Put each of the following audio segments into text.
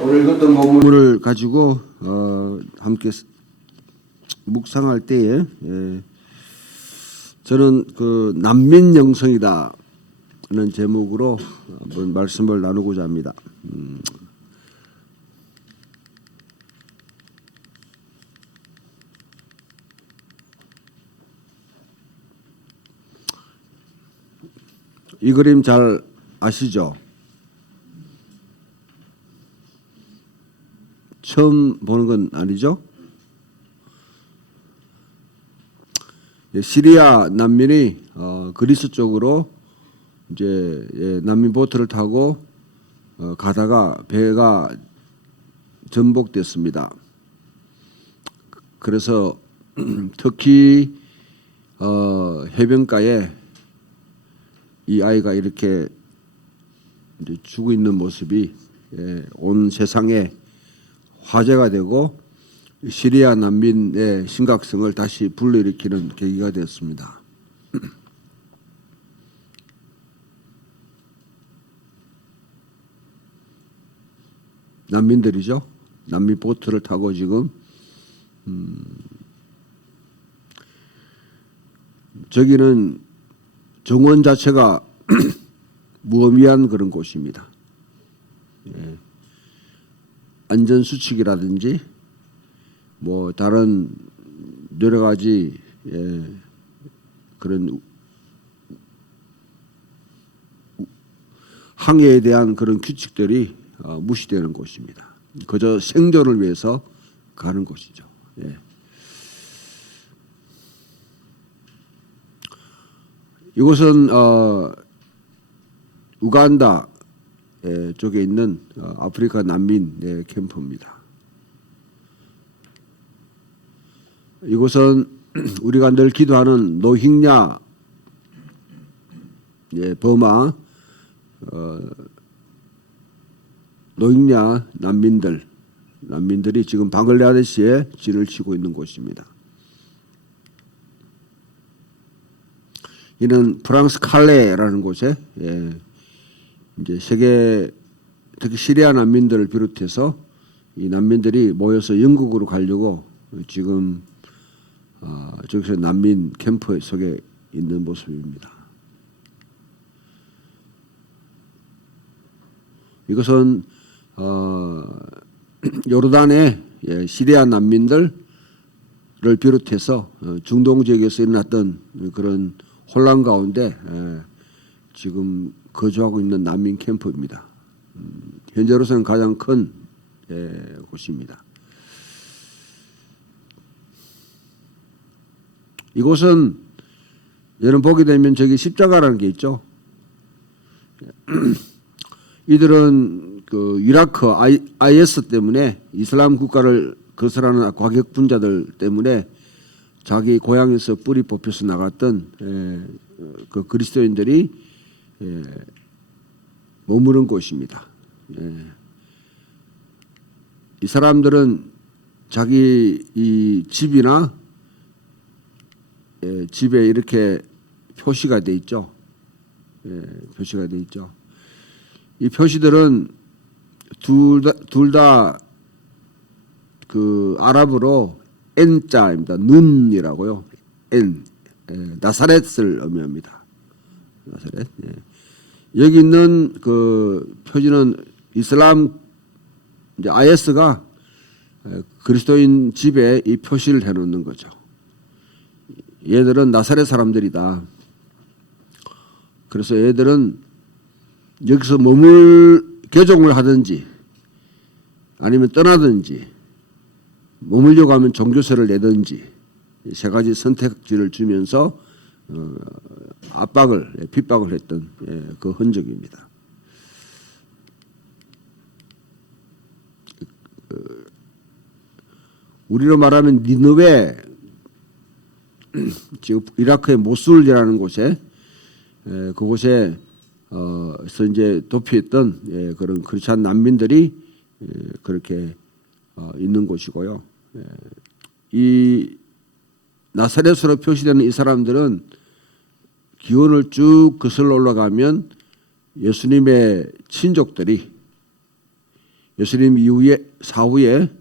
오늘 읽었던 본문을 가지고 함께 묵상할 때에 저는 그 난민 영성이다는 제목으로 한번 말씀을 나누고자 합니다. 이 그림 잘 아시죠? 처음 보는 건 아니죠? 시리아 난민이 그리스 쪽으로 이제 난민 보트를 타고 가다가 배가 전복됐습니다. 그래서 터키 해변가에 이 아이가 이렇게 이제 죽어 있는 모습이 온 세상에 화제가 되고 시리아 난민의 심각성을 다시 불러일으키는 계기가 되었습니다. 난민들이죠. 난민 보트를 타고 지금 저기는 정원 자체가 무의미한 그런 곳입니다. 안전수칙이라든지 뭐 다른 여러 가지 그런 항해에 대한 그런 규칙들이 무시되는 곳입니다. 그저 생존을 위해서 가는 곳이죠. 이곳은 우간다 쪽에 있는 아프리카 난민 캠프입니다. 이곳은 우리가 늘 기도하는 로힝야 버마 로힝야 난민들이 지금 방글라데시에 진을 치고 있는 곳입니다. 이는 프랑스 칼레라는 곳에 이제 세계 특히 시리아 난민들을 비롯해서 이 난민들이 모여서 영국으로 가려고 지금 저기서 난민 캠프 속에 있는 모습입니다. 이것은 요르단의 시리아 난민들을 비롯해서 중동 지역에서 일어났던 그런 혼란 가운데 지금 거주하고 있는 난민 캠프입니다. 현재로서는 가장 큰 곳입니다. 이곳은 여러분 보게 되면 저기 십자가라는 게 있죠. 이들은 그 이라크 IS 때문에 이슬람 국가를 거스르는 과격분자들 때문에 자기 고향에서 뿌리 뽑혀서 나갔던 그 그리스도인들이 머무른 곳입니다. 이 사람들은 자기 이 집이나 집에 이렇게 표시가 돼 있죠. 표시가 돼 있죠. 이 표시들은 둘 다 그 아랍어로 N자입니다. 눈이라고요. N. 나사렛을 의미합니다. 나사렛. 여기 있는 그 표지는 이슬람 이제 IS가 그리스도인 집에 이 표시를 해놓는 거죠. 얘들은 나사렛 사람들이다. 그래서 얘들은 여기서 개종을 하든지 아니면 떠나든지 머물려고 하면 종교세를 내든지 세 가지 선택지를 주면서 핍박을 했던 그 흔적입니다. 우리로 말하면 니느웨, 지금 이라크의 모술이라는 곳에 그곳에 이제 도피했던 그런 크리스찬 난민들이 그렇게 있는 곳이고요. 이 나사렛으로 표시되는 이 사람들은 기원을 쭉 거슬러 올라가면 예수님의 친족들이 예수님 이후에 사후에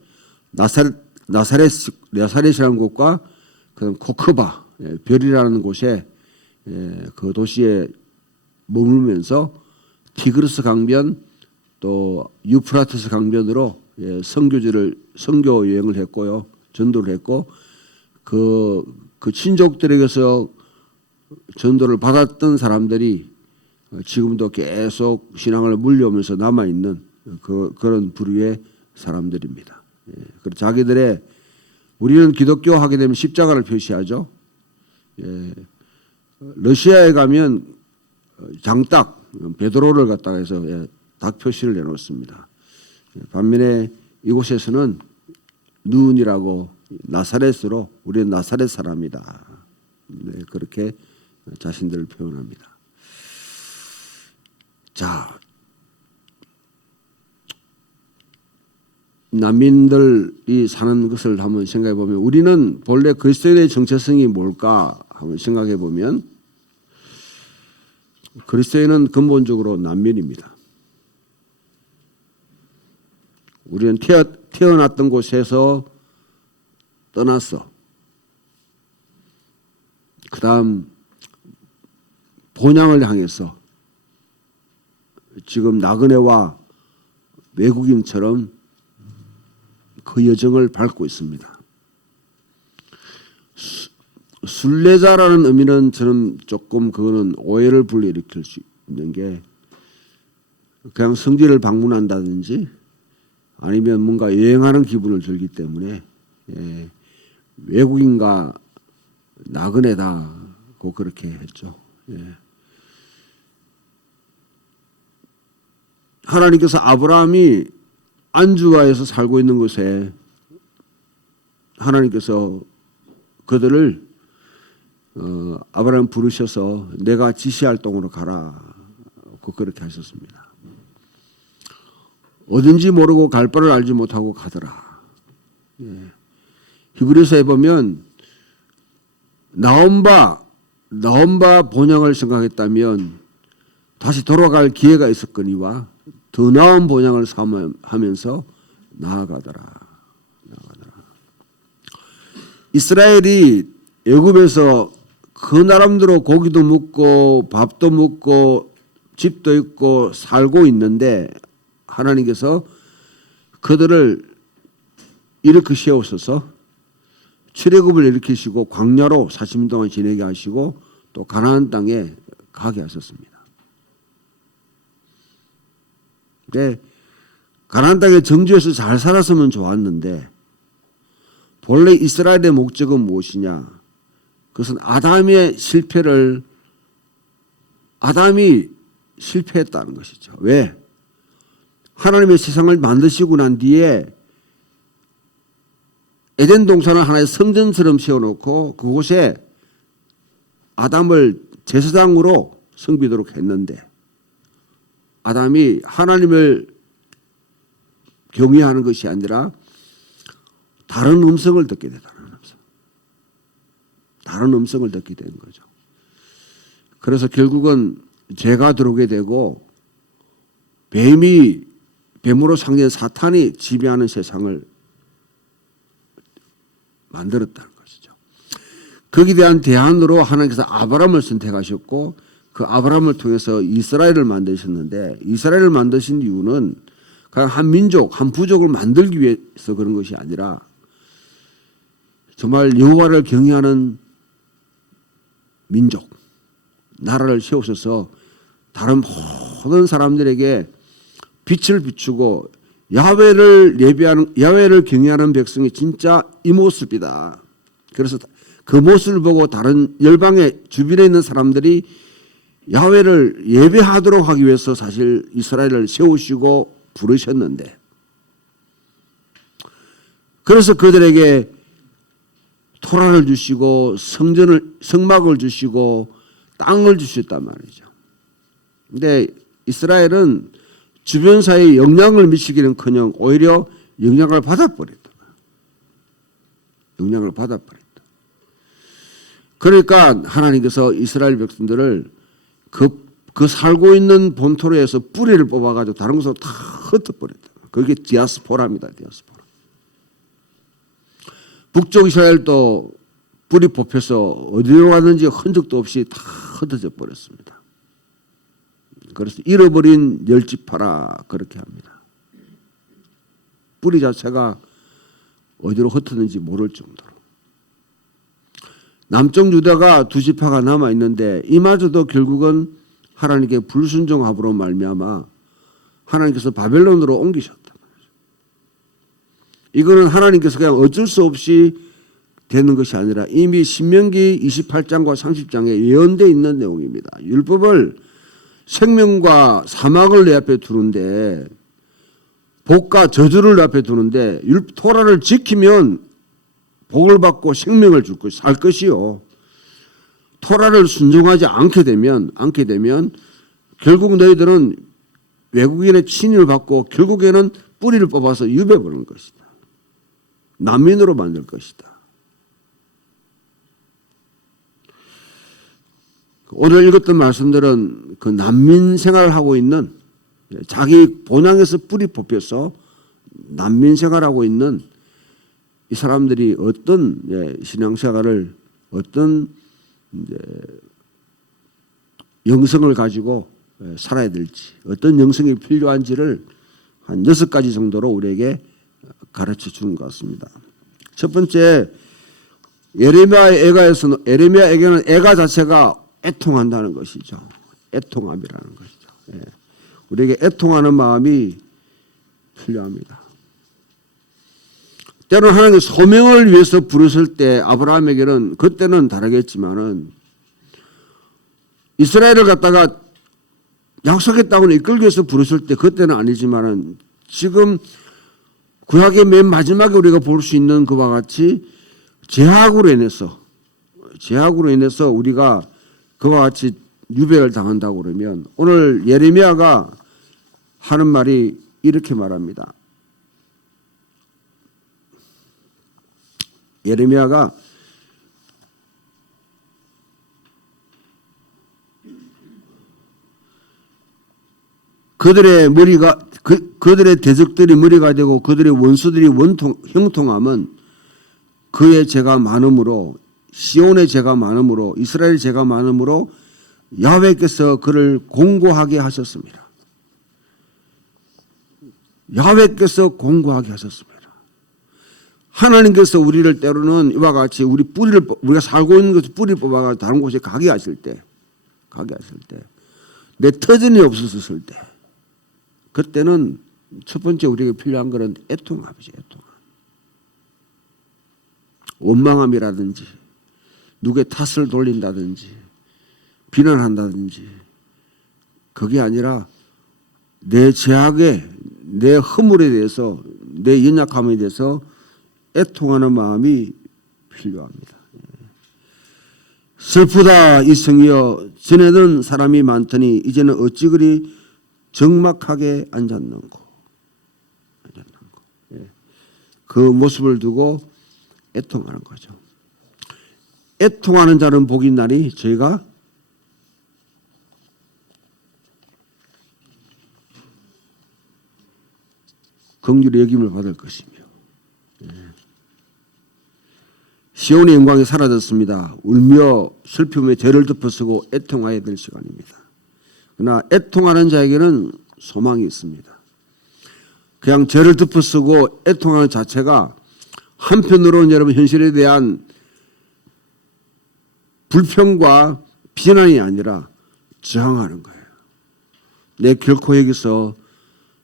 나사렛이라는 곳과 그다음 코크바 별이라는 곳에 그 도시에 머물면서 티그리스 강변 또 유프라테스 강변으로 선교 여행을 했고요. 전도를 했고 그 친족들에게서 전도를 받았던 사람들이 지금도 계속 신앙을 물려오면서 남아있는 그런 부류의 사람들입니다. 그리고 자기들의 우리는 기독교 하게 되면 십자가를 표시하죠. 러시아에 가면 장딱 베드로를 갖다가 해서 닭 표시를 내놓습니다. 반면에 이곳에서는 누운이라고 나사렛으로 우리는 나사렛 사람이다. 그렇게 자신들을 표현합니다. 자, 난민들이 사는 것을 한번 생각해 보면 우리는 본래 그리스도인의 정체성이 뭘까 한번 생각해 보면 그리스도인은 근본적으로 난민입니다. 우리는 태어났던 곳에서 떠났어. 그 다음 본향을 향해서 지금 나그네와 외국인처럼 그 여정을 밟고 있습니다. 순례자라는 의미는 저는 조금 그거는 오해를 불러일으킬 수 있는 게 그냥 성지를 방문한다든지 아니면 뭔가 여행하는 기분을 들기 때문에 외국인과 나그네다고 그렇게 했죠. 하나님께서 아브라함이 안주와에서 살고 있는 곳에 하나님께서 그들을 아브라함 부르셔서 내가 지시할 동으로 가라 그렇게 하셨습니다. 어딘지 모르고 갈 바를 알지 못하고 가더라. 히브리서에 보면 나온바 본향을 생각했다면 다시 돌아갈 기회가 있었거니와 더 나은 본향을 삼으면서 나아가더라. 이스라엘이 애굽에서 그 나름대로 고기도 먹고 밥도 먹고 집도 있고 살고 있는데 하나님께서 그들을 일으켜 세우셔서 출애굽을 일으키시고 광야로 40년 동안 지내게 하시고 또 가나안 땅에 가게 하셨습니다. 근데 가나안 땅에 정주에서 잘 살았으면 좋았는데 본래 이스라엘의 목적은 무엇이냐? 그것은 아담이 실패했다는 것이죠. 왜? 하나님의 세상을 만드시고 난 뒤에 에덴 동산을 하나의 성전처럼 세워놓고 그곳에 아담을 제사장으로 섬기도록 했는데 아담이 하나님을 경외하는 것이 아니라 다른 음성을 듣게 되다. 다른 음성을 듣게 되는 거죠. 그래서 결국은 죄가 들어오게 되고 뱀으로 상대한 사탄이 지배하는 세상을 만들었다는 것이죠. 거기에 대한 대안으로 하나님께서 아브라함을 선택하셨고 그 아브라함을 통해서 이스라엘을 만드셨는데 이스라엘을 만드신 이유는 그냥 한 민족, 한 부족을 만들기 위해서 그런 것이 아니라 정말 여호와를 경외하는 민족, 나라를 세우셔서 다른 모든 사람들에게 빛을 비추고 야훼를 경외하는 백성이 진짜 이 모습이다. 그래서 그 모습을 보고 다른 열방의 주변에 있는 사람들이 야훼를 예배하도록 하기 위해서 사실 이스라엘을 세우시고 부르셨는데 그래서 그들에게 토라를 주시고 성막을 주시고 땅을 주셨단 말이죠. 근데 이스라엘은 주변 사회에 영향을 미치기는커녕 오히려 영향을 받아버렸다. 그러니까 하나님께서 이스라엘 백성들을 그 살고 있는 본토로에서 뿌리를 뽑아가지고 다른 곳으로 다 흩어버렸다. 그게 디아스포라입니다. 디아스포라. 북쪽 이스라엘도 뿌리 뽑혀서 어디로 가는지 흔적도 없이 다 흩어져 버렸습니다. 그래서 잃어버린 열지파라 그렇게 합니다. 뿌리 자체가 어디로 흩어졌는지 모를 정도로. 남쪽 유다가 두 지파가 남아 있는데 이마저도 결국은 하나님께 불순종함으로 말미암아 하나님께서 바벨론으로 옮기셨다. 이거는 하나님께서 그냥 어쩔 수 없이 되는 것이 아니라 이미 신명기 28장과 30장에 예언되어 있는 내용입니다. 율법을 생명과 사망을 내 앞에 두는데 복과 저주를 내 앞에 두는데 토라를 지키면 복을 받고 생명을 줄 것, 살 것이요. 토라를 순종하지 않게 되면 결국 너희들은 외국인의 침입을 받고 결국에는 뿌리를 뽑아서 유배버리는 것이다. 난민으로 만들 것이다. 오늘 읽었던 말씀들은 그 난민 생활을 하고 있는 자기 본향에서 뿌리 뽑혀서 난민 생활하고 있는 이 사람들이 어떤 신앙생활을 어떤 영성을 가지고 살아야 될지 어떤 영성이 필요한지를 한 6가지 정도로 우리에게 가르쳐 주는 것 같습니다. 첫 번째 예레미야의 애가는 애가 자체가 애통한다는 것이죠. 애통함이라는 것이죠. 우리에게 애통하는 마음이 필요합니다. 때로는 하나님의 소명을 위해서 부르실 때 아브라함에게는 그때는 다르겠지만은 이스라엘을 갖다가 약속했다고 이끌기 위해서 부르실 때 그때는 아니지만은 지금 구약의 맨 마지막에 우리가 볼 수 있는 그와 같이 제약으로 인해서 우리가 그와 같이 유배를 당한다고 그러면 오늘 예레미야가 하는 말이 이렇게 말합니다. 예레미야가 그들의 대적들이 머리가 되고 그들의 원수들이 형통함은 그의 죄가 많음으로 시온의 죄가 많음으로 이스라엘의 죄가 많음으로 야훼께서 그를 공고하게 하셨습니다. 야훼께서 공고하게 하셨습니다. 하나님께서 우리를 때로는 이와 같이 우리가 살고 있는 것을 뿌리를 뽑아가 다른 곳에 가게 하실 때 내 터전이 없었을 때 그때는 첫 번째 우리에게 필요한 것은 애통함이죠. 애통함. 원망함이라든지 누구의 탓을 돌린다든지 비난한다든지 그게 아니라 내 죄악에 내 허물에 대해서 내 연약함에 대해서 애통하는 마음이 필요합니다. 슬프다 이성이여 전에는 사람이 많더니 이제는 어찌 그리 적막하게 앉았는고. 그 모습을 두고 애통하는 거죠. 애통하는 자는 복이 있나니 저희가 긍휼의 여김을 받을 것이며 시온의 영광이 사라졌습니다. 울며 슬픔에 죄를 덮어쓰고 애통하여야 될 시간입니다. 그러나 애통하는 자에게는 소망이 있습니다. 그냥 죄를 덮어쓰고 애통하는 자체가 한편으로는 여러분 현실에 대한 불평과 비난이 아니라 저항하는 거예요. 내 결코 여기서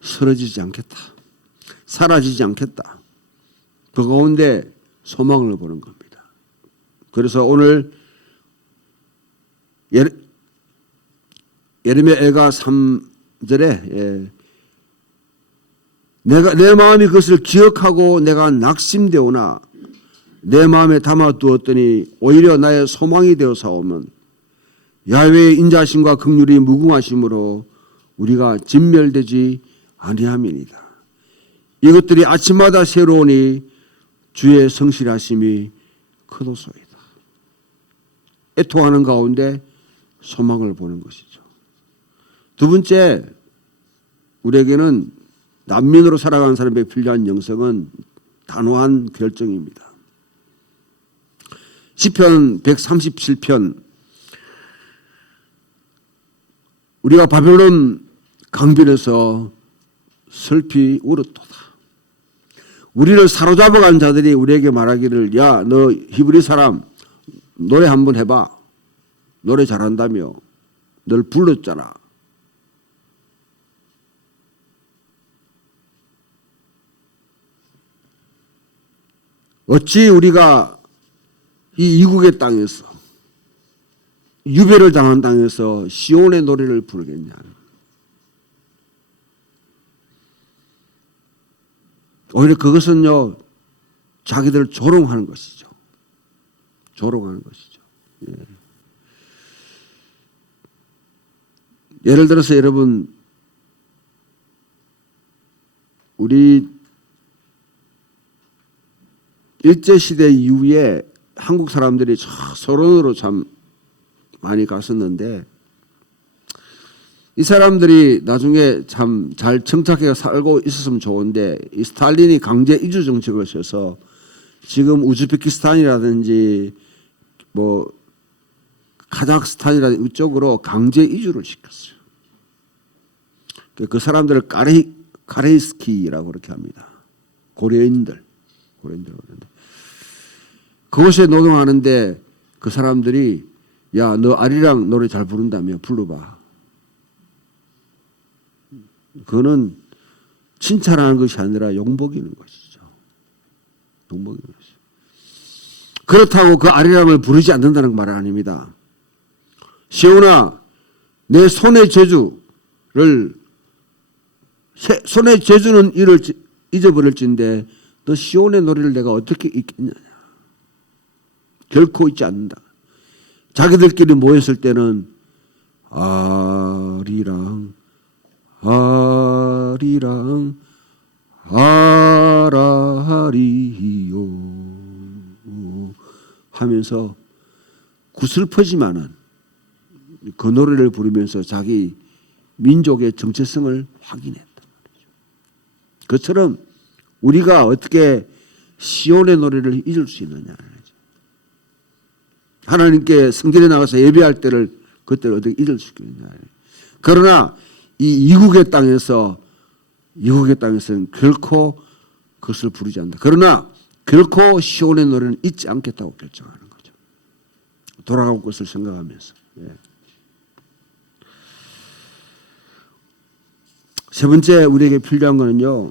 쓰러지지 않겠다. 사라지지 않겠다. 그 가운데 소망을 보는 겁니다. 그래서 오늘 예레미야 애가 3절에 내 마음이 그것을 기억하고 내가 낙심되오나 내 마음에 담아두었더니 오히려 나의 소망이 되어 사오면 야훼의 인자심과 긍휼이 무궁하심으로 우리가 진멸되지 아니함이니이다. 이것들이 아침마다 새로우니 주의 성실하심이 크도소이다. 애통하는 가운데 소망을 보는 것이죠. 두 번째, 우리에게는 난민으로 살아가는 사람에게 필요한 영성은 단호한 결정입니다. 시편 137편 우리가 바벨론 강변에서 슬피 울었도다. 우리를 사로잡아간 자들이 우리에게 말하기를 야, 너 히브리 사람 노래 한번 해봐. 노래 잘한다며 널 불렀잖아. 어찌 우리가 이 이국의 땅에서 유배를 당한 땅에서 시온의 노래를 부르겠냐. 오히려 그것은요 자기들을 조롱하는 것이죠. 조롱하는 것이죠. 예. 예를 들어서 여러분 우리 일제시대 이후에 한국 사람들이 서론으로 참 많이 갔었는데 이 사람들이 나중에 참 잘 정착해 살고 있었으면 좋은데 이 스탈린이 강제 이주 정책을 써서 지금 우즈베키스탄이라든지 뭐 카자흐스탄이라든지 이쪽으로 강제 이주를 시켰어요. 그 사람들을 카레이스키라고 그렇게 합니다. 고려인들 그러는데 그곳에 노동하는데 그 사람들이 야, 너 아리랑 노래 잘 부른다며 불러봐. 그거는 칭찬하는 것이 아니라 욕먹이는 것이죠. 욕먹이는 것이죠. 그렇다고 그 아리랑을 부르지 않는다는 말은 아닙니다. 시온아, 내 손의 저주는 잊어버릴진데 너 시온의 노래를 내가 어떻게 잊겠느냐. 결코 잊지 않는다. 자기들끼리 모였을 때는 아리랑 아리랑 아라리요 하면서 구슬퍼지만은 그 노래를 부르면서 자기 민족의 정체성을 확인했단 말이죠. 그처럼 우리가 어떻게 시온의 노래를 잊을 수 있느냐. 하나님께 성전에 나가서 예배할 때를 그때를 어떻게 잊을 수 있느냐. 그러나 이 이국의 땅에서는 결코 그것을 부르지 않는다. 그러나 결코 시온의 노래는 잊지 않겠다고 결정하는 거죠. 돌아갈 것을 생각하면서. 예. 세 번째 우리에게 필요한 거는요.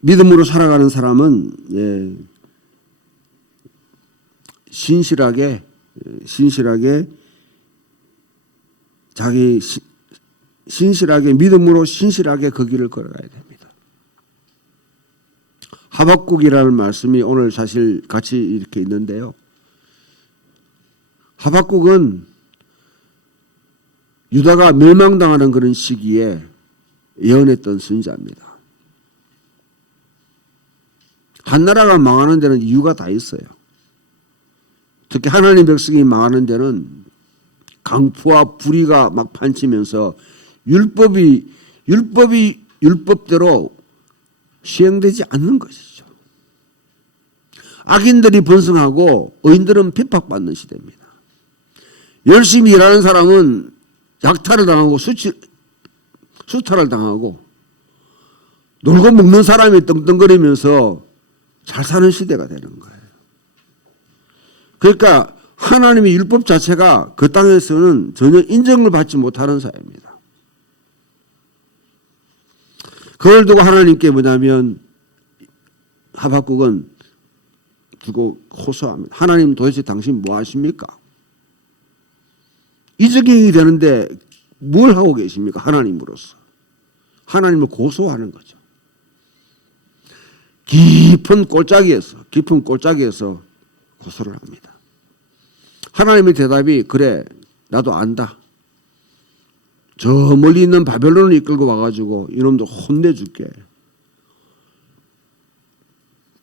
믿음으로 살아가는 사람은 신실하게 믿음으로 신실하게 그 길을 걸어가야 됩니다. 하박국이라는 말씀이 오늘 사실 같이 이렇게 있는데요. 하박국은 유다가 멸망당하는 그런 시기에 예언했던 선지자입니다. 한 나라가 망하는 데는 이유가 다 있어요. 특히 하나님 백성이 망하는 데는 강포와 불의가 막 판치면서 율법대로 시행되지 않는 것이죠. 악인들이 번성하고 의인들은 핍박받는 시대입니다. 열심히 일하는 사람은 약탈을 당하고 수탈을 당하고 놀고 먹는 사람이 떵떵거리면서 잘 사는 시대가 되는 거예요. 그러니까 하나님의 율법 자체가 그 땅에서는 전혀 인정을 받지 못하는 사회입니다. 그걸 두고 하나님께 뭐냐면 하박국은 두고 호소합니다. 하나님 도대체 당신 뭐 하십니까? 이적이 되는데 뭘 하고 계십니까? 하나님으로서. 하나님을 고소하는 거죠. 깊은 골짜기에서 고소를 합니다. 하나님의 대답이 그래 나도 안다. 저 멀리 있는 바벨론을 이끌고 와가지고 이놈들 혼내줄게.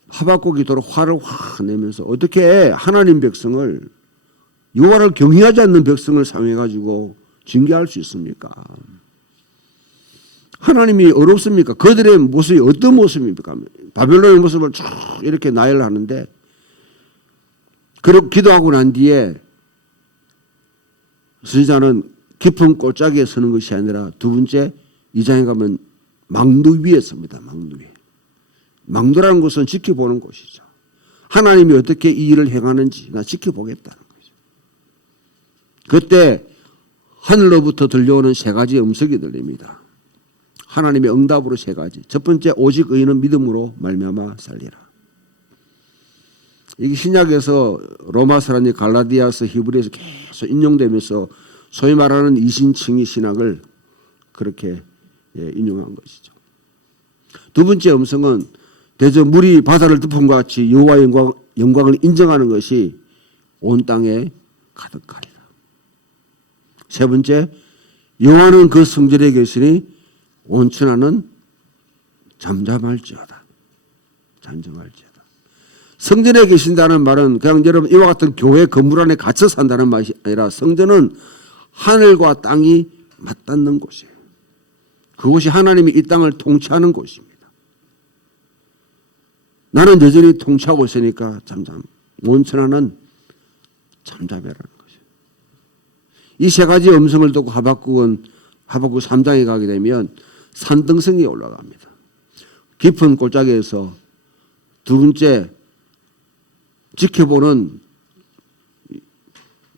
하박국이 도로 화를 확 내면서 어떻게 하나님 백성을 여호와를 경외하지 않는 백성을 사용해가지고 징계할 수 있습니까? 하나님이 어렵습니까? 그들의 모습이 어떤 모습입니까? 바벨론의 모습을 쭉 이렇게 나열하는데, 그렇게 기도하고 난 뒤에 선지자는 깊은 골짜기에 서는 것이 아니라 두 번째 2장에 가면 망두 위에 섭니다. 망두 위에. 망두라는 것은 지켜보는 곳이죠. 하나님이 어떻게 이 일을 행하는지 나 지켜보겠다는 거죠. 그때 하늘로부터 들려오는 세 가지 음성이 들립니다. 하나님의 응답으로 세 가지. 첫 번째, 오직 의인은 믿음으로 말미암아 살리라. 이게 신약에서 로마서라니 갈라디아서 히브리에서 계속 인용되면서 소위 말하는 이신칭의 신학을 그렇게 인용한 것이죠. 두 번째 음성은 대저 물이 바다를 덮음과 같이 여호와의 영광을 인정하는 것이 온 땅에 가득하리라. 세 번째, 여호와는 그 성전에 계시니 온 천하는 잠잠할지어다. 잠잠할지어다. 성전에 계신다는 말은 그냥 여러분 이와 같은 교회 건물 안에 갇혀 산다는 말이 아니라 성전은 하늘과 땅이 맞닿는 곳이에요. 그곳이 하나님이 이 땅을 통치하는 곳입니다. 나는 여전히 통치하고 있으니까 온 천하는 잠잠해라는 거죠. 이 세 가지 음성을 듣고 하박국 3장에 가게 되면 산등성에 올라갑니다. 깊은 골짜기에서 두 번째 지켜보는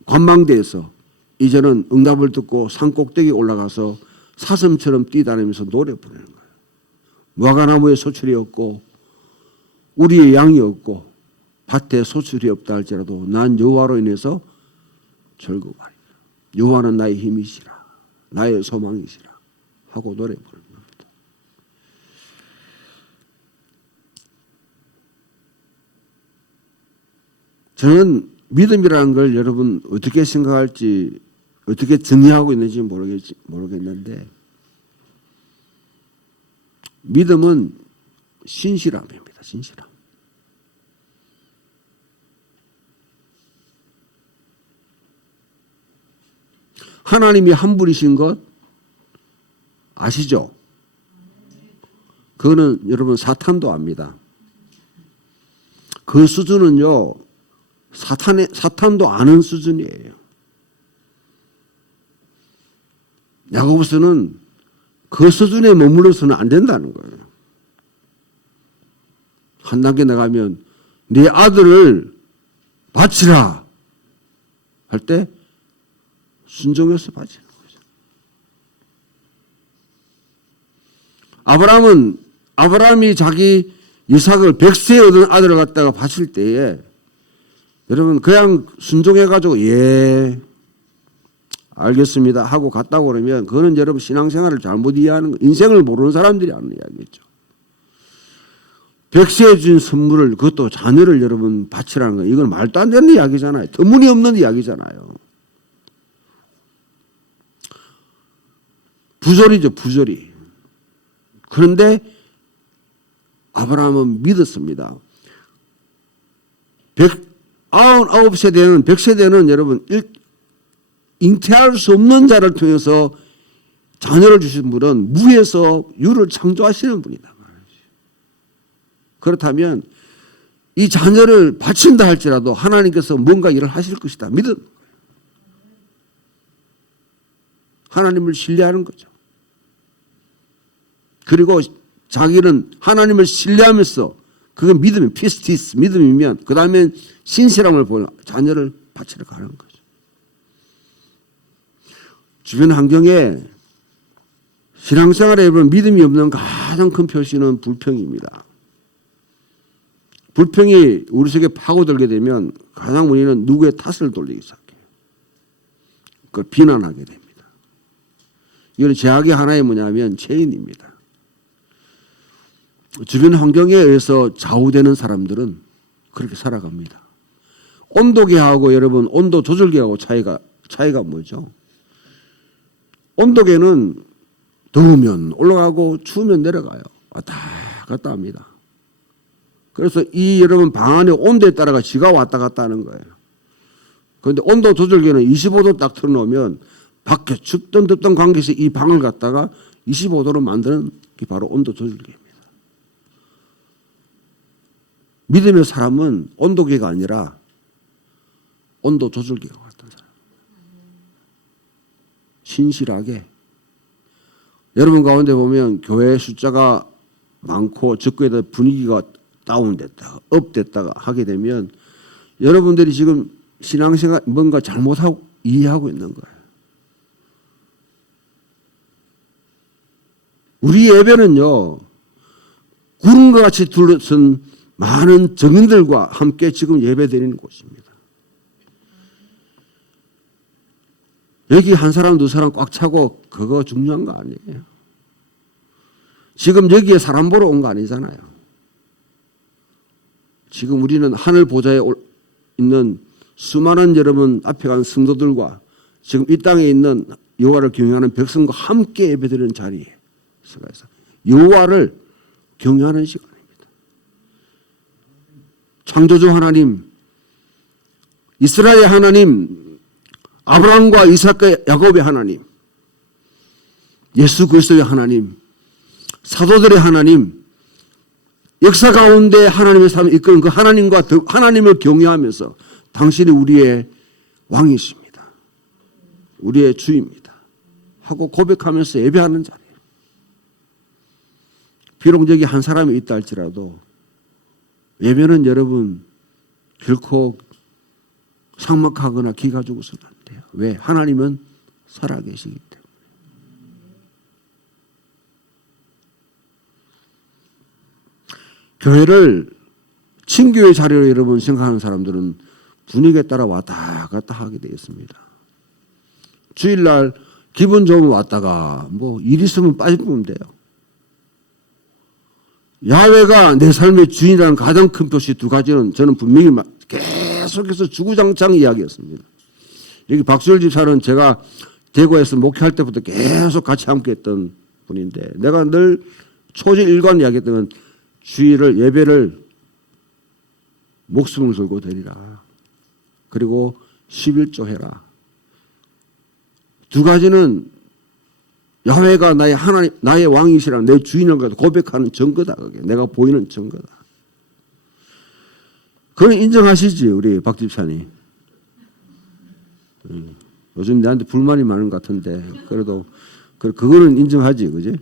관망대에서 이제는 응답을 듣고 산 꼭대기에 올라가서 사슴처럼 뛰다니면서 노래 부르는 거예요. 무화과나무에 소출이 없고 우리의 양이 없고 밭에 소출이 없다 할지라도 난 여호와로 인해서 즐거워하리라. 여호와는 나의 힘이시라. 나의 소망이시라. 하고 노래 부르는 겁니다. 저는 믿음이라는 걸 여러분 어떻게 생각할지, 어떻게 정의하고 있는지 모르겠는데, 믿음은 신실함입니다. 신실함. 하나님이 한 분이신 것 아시죠? 그거는 여러분 사탄도 압니다. 그 수준은요, 사탄도 아는 수준이에요. 야고보서는 그 수준에 머물러서는 안 된다는 거예요. 한 단계 나가면 네 아들을 바치라 할 때 순종해서 바치는 거죠. 아브라함이 자기 이삭을 100세에 얻은 아들을 갖다가 바칠 때에 여러분 그냥 순종해가지고 예 알겠습니다 하고 갔다고 그러면 그거는 여러분 신앙생활을 잘못 이해하는 거, 인생을 모르는 사람들이 하는 이야기죠. 100세에 준 선물을, 그것도 자녀를 여러분 바치라는 거, 이건 말도 안 되는 이야기잖아요. 터무니없는 이야기잖아요. 부조리죠, 부조리. 그런데 아브라함은 믿었습니다. 99세대는 100세대는 여러분 잉태할 수 없는 자를 통해서 자녀를 주신 분은 무에서 유를 창조하시는 분이다. 그렇다면 이 자녀를 바친다 할지라도 하나님께서 뭔가 일을 하실 것이다. 믿은 거예요. 하나님을 신뢰하는 거죠. 그리고 자기는 하나님을 신뢰하면서, 그건 믿음이 피스티스 믿음이면 그 다음에 신실함을 보는 자녀를 바치러 가는 거죠. 주변 환경에 신앙생활에 여러분 믿음이 없는 가장 큰 표시는 불평입니다. 불평이 우리 속에 파고들게 되면 가장 원인은 누구의 탓을 돌리기 시작해요. 그걸 비난하게 됩니다. 이건 제약의 하나의 뭐냐면 죄인입니다. 주변 환경에 의해서 좌우되는 사람들은 그렇게 살아갑니다. 온도계하고 여러분 온도 조절계하고 차이가 뭐죠? 온도계는 더우면 올라가고 추우면 내려가요. 왔다 갔다 합니다. 그래서 이 여러분 방 안의 온도에 따라가 지가 왔다 갔다 하는 거예요. 그런데 온도 조절기는 25도 딱 틀어놓으면 밖에 춥던 덥던 관계에서 이 방을 갖다가 25도로 만드는 게 바로 온도 조절기입니다. 믿음의 사람은 온도계가 아니라 온도 조절기가 같은 사람. 신실하게. 여러분 가운데 보면 교회 숫자가 많고 적교에 대한 분위기가 다운됐다가 업됐다가 하게 되면 여러분들이 지금 신앙생활 뭔가 잘못하고 이해하고 있는 거예요. 우리 예배는요, 구름과 같이 둘러선 많은 정인들과 함께 지금 예배드리는 곳입니다. 여기 한 사람 두 사람 꽉 차고 그거 중요한 거 아니에요. 지금 여기에 사람 보러 온 거 아니잖아요. 지금 우리는 하늘 보좌에 있는 수많은 여러분 앞에 간 성도들과 지금 이 땅에 있는 여호와를 경외하는 백성과 함께 예배드리는 자리에 서가서 여호와를 경외하는 시간입니다. 창조주 하나님, 이스라엘 하나님, 아브라함과 이삭과 야곱의 하나님, 예수 그리스도의 하나님, 사도들의 하나님, 역사 가운데 하나님의 삶을 이끄는 그 하나님과 하나님을 경외하면서 당신이 우리의 왕이십니다. 우리의 주입니다. 하고 고백하면서 예배하는 자리예요. 비록 여기 한 사람이 있다 할지라도 예배는 여러분 결코 삭막하거나 기가 죽어서는 안 돼요. 왜? 하나님은 살아계시기 때문에. 교회를 친교의 자리로 여러분 생각하는 사람들은 분위기에 따라 왔다 갔다 하게 되어 있습니다. 주일날 기분 좋으면 왔다가 뭐 일 있으면 빠지면 돼요. 야훼가 내 삶의 주인이라는 가장 큰 표시 두 가지는 저는 분명히 계속해서 주구장창 이야기했습니다. 여기 박수열 집사는 제가 대구에서 목회할 때부터 계속 같이 함께했던 분인데 내가 늘 초지일관 이야기했던 건 주일을 예배를 목숨을 걸고 드리라. 그리고 11조 해라. 두 가지는 야훼가 나의 하나님, 나의 왕이시라 내 주인을 고백하는 증거다. 그게 내가 보이는 증거다. 그건 인정하시지 우리 박 집사님. 요즘 내한테 불만이 많은 것 같은데 그래도 그거는 인정하지, 그지?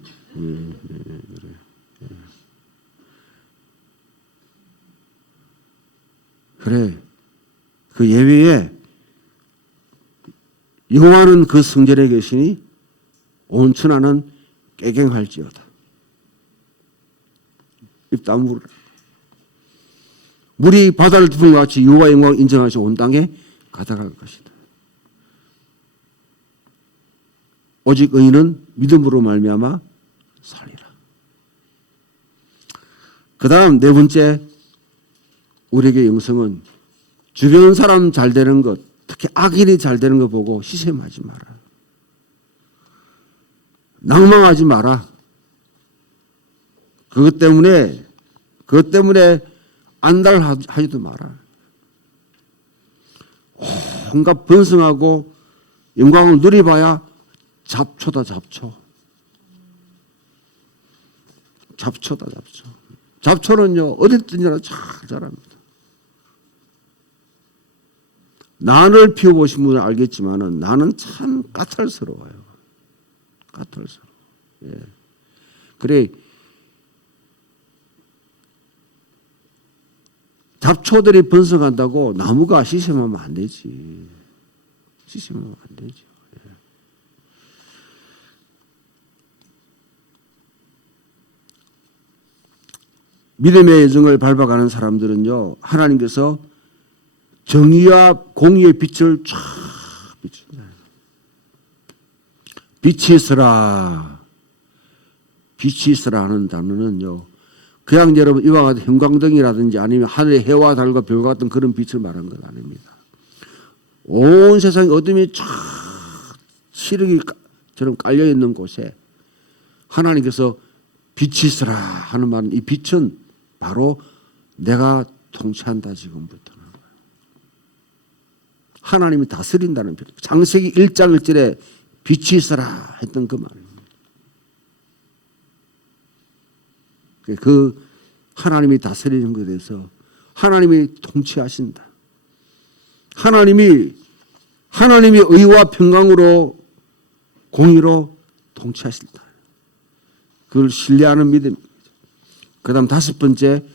그래. 그 예외에 여호와는 그 성전에 계시니 온 천하는 깨갱할지어다. 입 다물으라. 물이 바다를 덮은 것 같이 여호와의 영광을 인정하시고 온 땅에 가득할 것이다. 오직 의인은 믿음으로 말미암아 살리라. 그 다음 네 번째 우리에게 영성은 주변 사람 잘 되는 것, 특히 악인이 잘 되는 거 보고 시샘하지 마라. 낭망하지 마라. 그것 때문에 안달하지도 마라. 온갖 번성하고 영광을 누려봐야 잡초다, 잡초. 잡초다, 잡초. 잡초는요, 어디든지나 잘 자랍니다. 난을 피워보신 분은 알겠지만은 나는 참 까탈스러워요. 까탈스러워. 예. 그래. 잡초들이 번성한다고 나무가 시샘하면 안 되지. 시샘하면 안 되죠. 예. 믿음의 여정을 밟아가는 사람들은요, 하나님께서 정의와 공의의 빛을 쫙 비춘다. 빛이 있으라. 빛이 있으라 하는 단어는요, 그냥 여러분 이와 같은 형광등이라든지 아니면 하늘의 해와 달과 별과 같은 그런 빛을 말하는 건 아닙니다. 온 세상에 어둠이 쫙 시르기처럼 깔려있는 곳에 하나님께서 빛이 있으라 하는 말은 이 빛은 바로 내가 통치한다 지금부터는. 하나님이 다스린다는 표현. 창세기 1장 1절에 빛이 있어라 했던 그 말입니다. 그 하나님이 다스리는 것에 대해서 하나님이 통치하신다. 하나님이 의와 평강으로 공의로 통치하신다. 그걸 신뢰하는 믿음. 그 다음 5번째,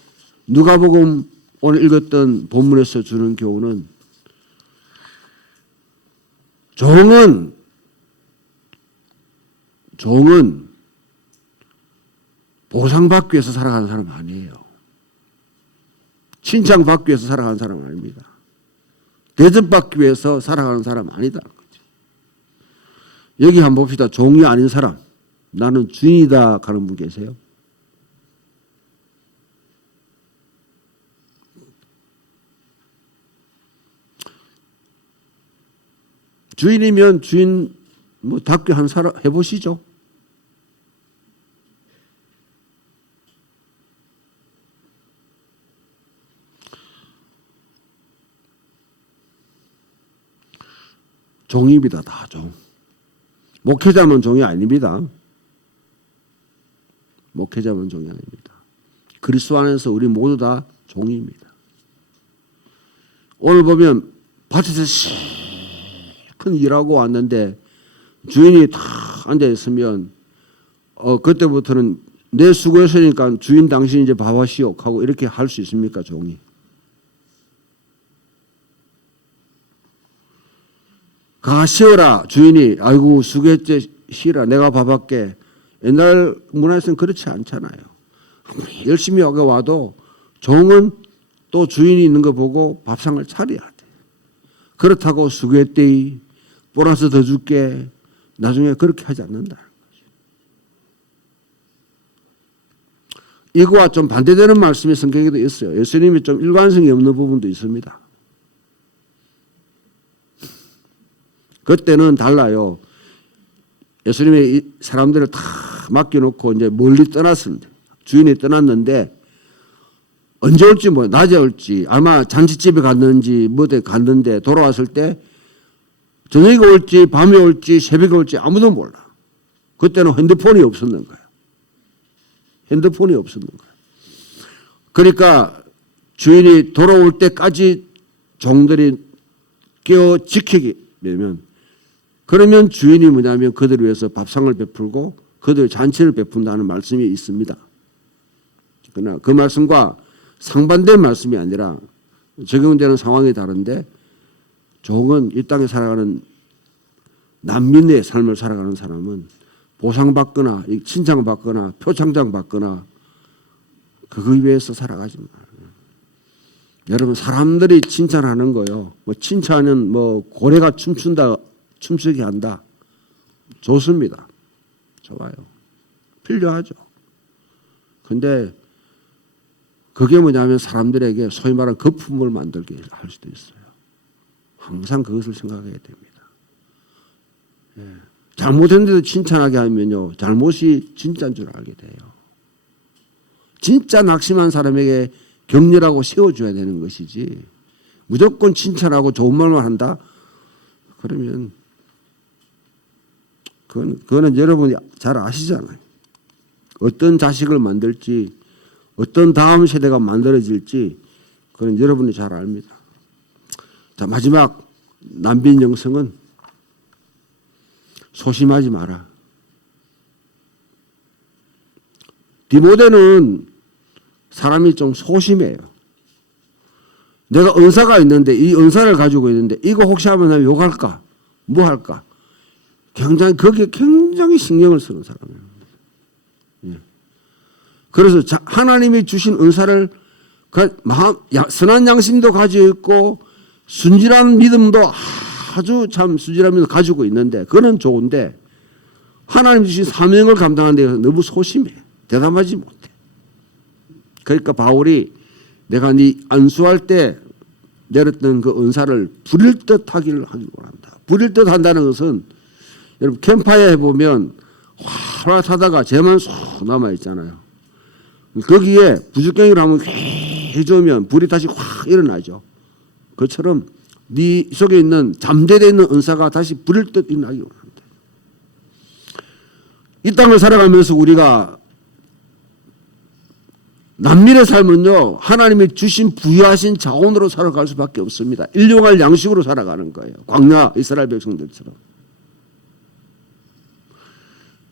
누가복음 오늘 읽었던 본문에서 주는 교훈은 종은 보상받기 위해서 살아가는 사람 아니에요. 칭찬받기 위해서 살아가는 사람 아닙니다. 대접받기 위해서 살아가는 사람 아니다. 여기 한번 봅시다. 종이 아닌 사람. 나는 주인이다 하는 분 계세요? 주인이면 주인 답게 한 사람 해보시죠. 종입니다. 다 종. 목회자면 종이 아닙니다. 목회자면 종이 아닙니다. 그리스도 안에서 우리 모두 다 종입니다. 오늘 보면 밭에서 큰 일하고 왔는데 주인이 다 앉아있으면 그때부터는 내 수고했으니까 주인 당신 이제 밥하시오 하고 이렇게 할 수 있습니까? 종이. 가 쉬어라. 주인이 아이고 수고했지 쉬라. 내가 밥할게. 옛날 문화에서는 그렇지 않잖아요. 열심히 와도 종은 또 주인이 있는 거 보고 밥상을 차려야 돼. 그렇다고 수고했대이 보너스 더 줄게. 나중에 그렇게 하지 않는다는 거죠. 이거와 좀 반대되는 말씀이 성경에도 있어요. 예수님이 좀 일관성이 없는 부분도 있습니다. 그때는 달라요. 예수님이 사람들을 다 맡겨놓고 이제 멀리 떠났습니다. 주인이 떠났는데 언제 올지 낮에 올지 아마 잔치집에 갔는지 뭐에 갔는데 돌아왔을 때 저녁에 올지 밤에 올지 새벽에 올지 아무도 몰라. 그때는 핸드폰이 없었는 거예요. 핸드폰이 없었는 거예요. 그러니까 주인이 돌아올 때까지 종들이 깨어 지키게 되면 그러면 주인이 뭐냐면 그들을 위해서 밥상을 베풀고 그들 잔치를 베푼다는 말씀이 있습니다. 그러나 그 말씀과 상반된 말씀이 아니라 적용되는 상황이 다른데 종은 이 땅에 살아가는 난민의 삶을 살아가는 사람은 보상받거나 칭찬받거나 표창장받거나 그거 위해서 살아가지 말아요. 여러분 사람들이 칭찬하는 거요. 칭찬은 고래가 춤추게 한다. 좋습니다. 좋아요. 필요하죠. 근데 그게 뭐냐면 사람들에게 소위 말하는 거품을 만들게 할 수도 있어요. 항상 그것을 생각해야 됩니다. 예. 잘못했는데도 칭찬하게 하면요. 잘못이 진짜인 줄 알게 돼요. 진짜 낙심한 사람에게 격려하고 세워줘야 되는 것이지 무조건 칭찬하고 좋은 말만 한다? 그러면 그거는 여러분이 잘 아시잖아요. 어떤 자식을 만들지 어떤 다음 세대가 만들어질지 그건 여러분이 잘 압니다. 자, 마지막 난빈 영성은 소심하지 마라. 디모데는 사람이 좀 소심해요. 내가 은사가 있는데 이 은사를 가지고 있는데 이거 혹시 하면 욕할까? 뭐 할까? 거기에 굉장히 신경을 쓰는 사람이에요. 예. 그래서 하나님이 주신 은사를 선한 양심도 가지고 있고 순진한 믿음도 아주 참 순진한 믿음도 가지고 있는데 그건 좋은데 하나님 주신 사명을 감당하는 데 너무 소심해. 대담하지 못해. 그러니까 바울이 내가 네 안수할 때 내렸던 그 은사를 부릴 듯 하기를 하기를 원한다. 부릴 듯 한다는 것은 여러분 캠파이어에 보면 활활 타다가 재만 쏙 남아있잖아요. 거기에 부죽갱이를 한번 휙 해주면 불이 다시 확 일어나죠. 그처럼 네 속에 있는 잠재되어 있는 은사가 다시 불을 듯 일어나기 원합니다. 이 땅을 살아가면서 우리가 난민의 삶은요, 하나님이 주신 부여하신 자원으로 살아갈 수밖에 없습니다. 일용할 양식으로 살아가는 거예요. 광야 이스라엘 백성들처럼.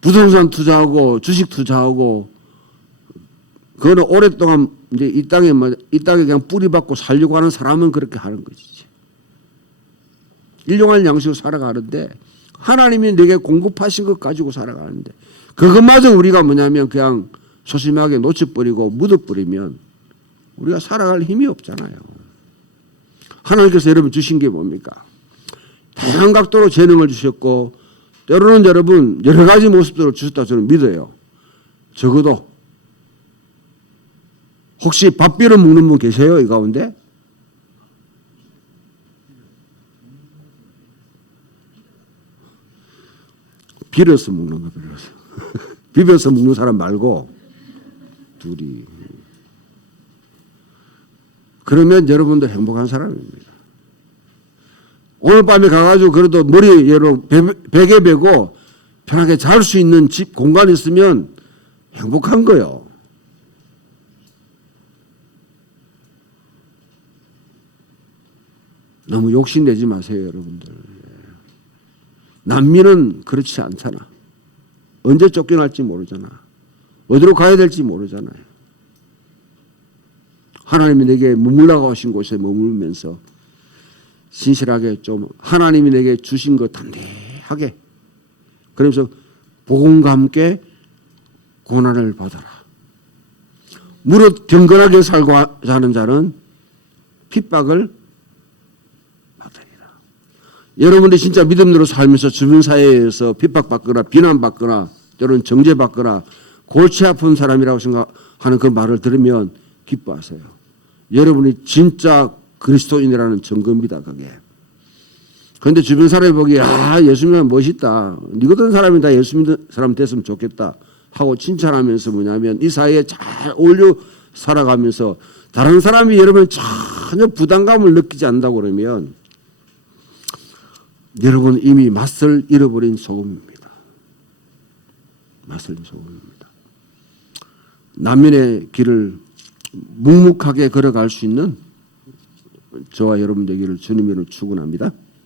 부동산 투자하고 주식 투자하고 그거는 오랫동안 이제 이 땅에 그냥 뿌리 박고 살려고 하는 사람은 그렇게 하는 것이지. 일용할 양식으로 살아가는데 하나님이 내게 공급하신 것 가지고 살아가는데 그것마저 우리가 뭐냐면 그냥 소심하게 놓쳐버리고 묻어버리면 우리가 살아갈 힘이 없잖아요. 하나님께서 여러분 주신 게 뭡니까? 다양한 각도로 재능을 주셨고 때로는 여러분 여러 가지 모습들을 주셨다고 저는 믿어요. 적어도 혹시 밥 빌어 먹는 분 계세요? 이 가운데? 빌어서 먹는 거 빌어서. 비벼서 먹는 사람 말고 둘이. 그러면 여러분도 행복한 사람입니다. 오늘 밤에 가가지고 그래도 머리 여러분 베개 베고 편하게 잘 수 있는 집 공간이 있으면 행복한 거요. 너무 욕심내지 마세요, 여러분들. 난민은 그렇지 않잖아. 언제 쫓겨날지 모르잖아. 어디로 가야 될지 모르잖아요. 하나님이 내게 머물라고 하신 곳에 머물면서 신실하게 좀 하나님이 내게 주신 것 담대하게 그러면서 복음과 함께 고난을 받아라. 무릇 경건하게 살고 하는 자는 핍박을 받으리라. 여러분들이 진짜 믿음대로 살면서 주변 사회에서 핍박받거나 비난받거나 때로는 정죄받거나 골치 아픈 사람이라고 생각하는 그 말을 들으면 기뻐하세요. 여러분이 진짜 그리스도인이라는 증거입니다. 그게. 그런데 주변 사람이 보기에 예수님은 멋있다. 니 같은 사람이 다 예수 믿는 사람 됐으면 좋겠다 하고 칭찬하면서 뭐냐면 이 사회에 잘 어울려 살아가면서 다른 사람이 여러분 전혀 부담감을 느끼지 않는다고 그러면 여러분 이미 맛을 잃어버린 소금입니다. 맛을 잃은 소금입니다. 난민의 길을 묵묵하게 걸어갈 수 있는 저와 여러분 되기를 주님 이름으로 축원합니다.